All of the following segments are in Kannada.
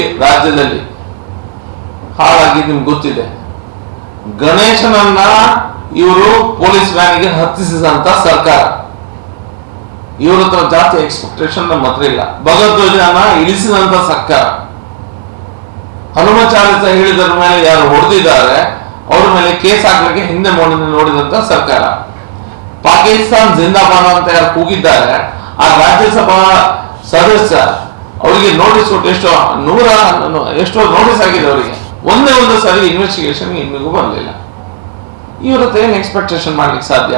ರಾಜ್ಯದಲ್ಲಿ. ಹಾಗಾಗಿ ನಿಮ್ಗೆ ಗೊತ್ತಿದೆ. ಗಣೇಶನನ್ನ ಇವರು ಪೊಲೀಸ್ ವ್ಯಾನಿಗೆ ಹತ್ತಿಸಿದಂತ ಸರ್ಕಾರ. ಇವ್ರ ಹತ್ರ ಜಾಸ್ತಿ ಎಕ್ಸ್ಪೆಕ್ಟೇಷನ್ ನಮ್ಮ ಹತ್ರ ಇಲ್ಲ. ಭಗವದ್ವಜನ ಇಳಿಸಿದಂತ ಸರ್ಕಾರ. ಹನುಮ ಚಾಲಿಸ ಹೇಳಿದರ ಮೇಲೆ ಯಾರು ಹೊಡೆದಿದ್ದಾರೆ, ಅವ್ರ ಮೇಲೆ ಕೇಸ್ ಹಾಕ್ಲಿಕ್ಕೆ ಹಿಂದೆ ನೋಡಿ ನೋಡಿದಂತ ಸರ್ಕಾರ. ಪಾಕಿಸ್ತಾನ್ ಜಿಂದಾಬಾದ್ ಅಂತ ಯಾರು ಕೂಗಿದ್ದಾರೆ, ಆ ರಾಜ್ಯಸಭಾ ಸದಸ್ಯ ಅವರಿಗೆ ನೋಟಿಸ್ ಕೊಟ್ಟು ಎಷ್ಟೋ ನೂರ ಎಷ್ಟೋ ನೋಟಿಸ್ ಆಗಿದೆ ಅವರಿಗೆ. ಒಂದೇ ಒಂದು ಸಾರಿ ಇನ್ವೆಸ್ಟಿಗೇಷನ್ ಇನ್ನಿಗೂ ಬರಲಿಲ್ಲ. ಇವ್ರ ಹತ್ರ ಏನು ಎಕ್ಸ್ಪೆಕ್ಟೇಷನ್ ಮಾಡ್ಲಿಕ್ಕೆ ಸಾಧ್ಯ?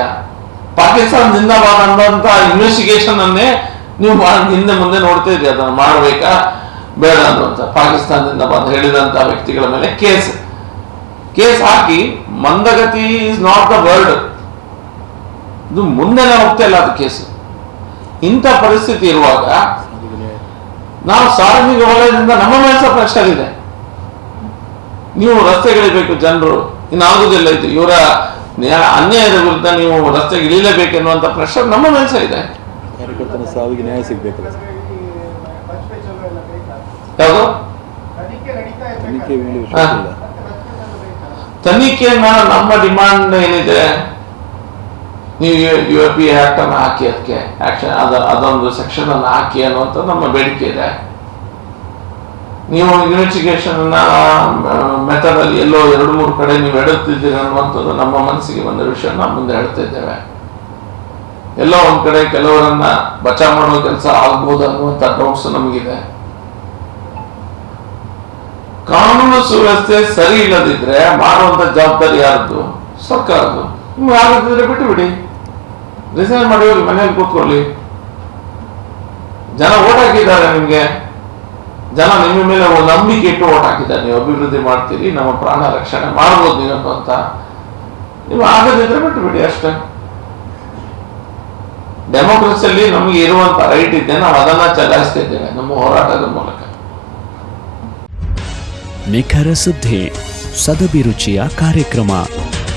ಪಾಕಿಸ್ತಾನ ಜಿಂದಾಬಾದ್ ಅನ್ನೋಂಥ ಇನ್ವೆಸ್ಟಿಗೇಷನ್ ಅನ್ನೇ ನೀವು ಹಿಂದೆ ಮುಂದೆ ನೋಡ್ತಾ ಇದ್ರಿ ಅದನ್ನ ಮಾಡಬೇಕಾ? ಬೇಡ ಅನ್ನುವಂಥ ಪಾಕಿಸ್ತಾನ ಜಿಂದಾಬಾದ್ ಹೇಳಿದಂತ ವ್ಯಕ್ತಿಗಳ ಮೇಲೆ ಕೇಸ್. ಕೇಸ್ ಹಾಕಿ, ಮಂದಗತಿ ಇಸ್ ನಾಟ್ ದ ವರ್ಲ್ಡ್ ಇದು ಮುಂದೆನೆ ಹೋಗ್ತಾ ಇಲ್ಲ ಅದು ಕೇಸ್. ಇಂಥ ಪರಿಸ್ಥಿತಿ ಇರುವಾಗ ನಾವು ಸಾರ್ವಜನಿಕ ವಲಯದಿಂದ ನಮ್ಮ ಮೇಲೆ ಸಹ ಪ್ರೆಷರ್ ಇದೆ. ನೀವು ರಸ್ತೆಗಿಳಿಬೇಕು ಜನರು ಇನ್ನಾಗುದಿಲ್ಲ ಇದು. ಇವರ ನ್ಯಾ- ಅನ್ಯಾಯದ ವಿರುದ್ಧ ನೀವು ರಸ್ತೆಗೆ ಇಳಿಲೇಬೇಕು ಎನ್ನುವಂತ ಪ್ರೆಷರ್ ನಮ್ಮ ಮೇಲೆ ಸಹ ಇದೆ. ಕಾರ್ಯಕರ್ತನ ಸಾವಿಗೆ ನ್ಯಾಯ ಸಿಗ್ಬೇಕಲ್ಲ ಯಾವುದು? ತನಿಖೆ ನಮ್ಮ ಡಿಮಾಂಡ್ ಏನಿದೆ? ನೀವು ಯು ಎ ಪಿ ಆಕ್ಟ್ ಅನ್ನು ಹಾಕಿ ಅದಕ್ಕೆ ಆಕ್ಷನ್ ಅದ, ಅದೊಂದು ಸೆಕ್ಷನ್ ಅನ್ನು ಹಾಕಿ ಅನ್ನುವಂಥ ನಮ್ಮ ಬೇಡಿಕೆ ಇದೆ. ನೀವು ಇನ್ವೆಸ್ಟಿಗೇಷನ್ ಮೆಥಡ್ ಅಲ್ಲಿ ಎಲ್ಲೋ ಎರಡು, ಮೂರು ಕಡೆ ನೀವು ಹೇಳುತ್ತಿದ್ದೀರ ಅನ್ನುವಂಥದ್ದು ನಮ್ಮ ಮನಸ್ಸಿಗೆ ಬಂದ ವಿಷಯ ನಾವು ಮುಂದೆ ಹೇಳ್ತಾ ಇದ್ದೇವೆ. ಎಲ್ಲೋ ಒಂದ್ ಕಡೆ ಕೆಲವರನ್ನ ಬಚಾವ್ ಮಾಡೋ ಕೆಲಸ ಆಗ್ಬೋದು ಅನ್ನುವಂಥ ಡೌಟ್ಸ್ ನಮಗಿದೆ. ಕಾನೂನು ಸುವ್ಯವಸ್ಥೆ ಸರಿ ಇಲ್ಲದಿದ್ರೆ ಮಾಡುವಂತ ಜವಾಬ್ದಾರಿ ಯಾರದ್ದು ಸರ್ಕಾರದ್ದು. ನೀವು ಆಗದಿದ್ರೆ ಬಿಟ್ಟು ಬಿಡಿ. ರಿಸೈನ್ ಮಾಡಿ ಹೋಗಿ ಮನೆಯಲ್ಲಿ ಕೂತ್ಕೊಳ್ಳಿ. ಜನ ಓಟ್ ಹಾಕಿದ್ದಾರೆ ನಿಮ್ಗೆ. ಜನ ನಿಮ್ಮ ಮೇಲೆ ಒಂದು ನಂಬಿಕೆ ಇಟ್ಟು ಓಟ್ ಹಾಕಿದ್ದಾರೆ. ನೀವು ಅಭಿವೃದ್ಧಿ ಮಾಡ್ತೀರಿ, ನಮ್ಮ ಪ್ರಾಣ ರಕ್ಷಣೆ ಮಾಡ್ಬೋದು ನೀನಪ್ಪ ಅಂತ. ನೀವು ಆಗದಿದ್ರೆ ಬಿಟ್ಟು ಬಿಡಿ ಅಷ್ಟೇ. ಡೆಮೋಕ್ರಸಿಯಲ್ಲಿ ನಮಗೆ ಇರುವಂತ ರೈಟ್ ಇದೆ. ನಾವು ಅದನ್ನ ಚಲಾಯಿಸ್ತಾ ಇದ್ದೇವೆ, ನಮ್ಮ ಹೋರಾಟದ ಮೂಲಕ. ನಿಖರ ಸುದ್ದಿ, ಸದಭಿರುಚಿಯ ಕಾರ್ಯಕ್ರಮ.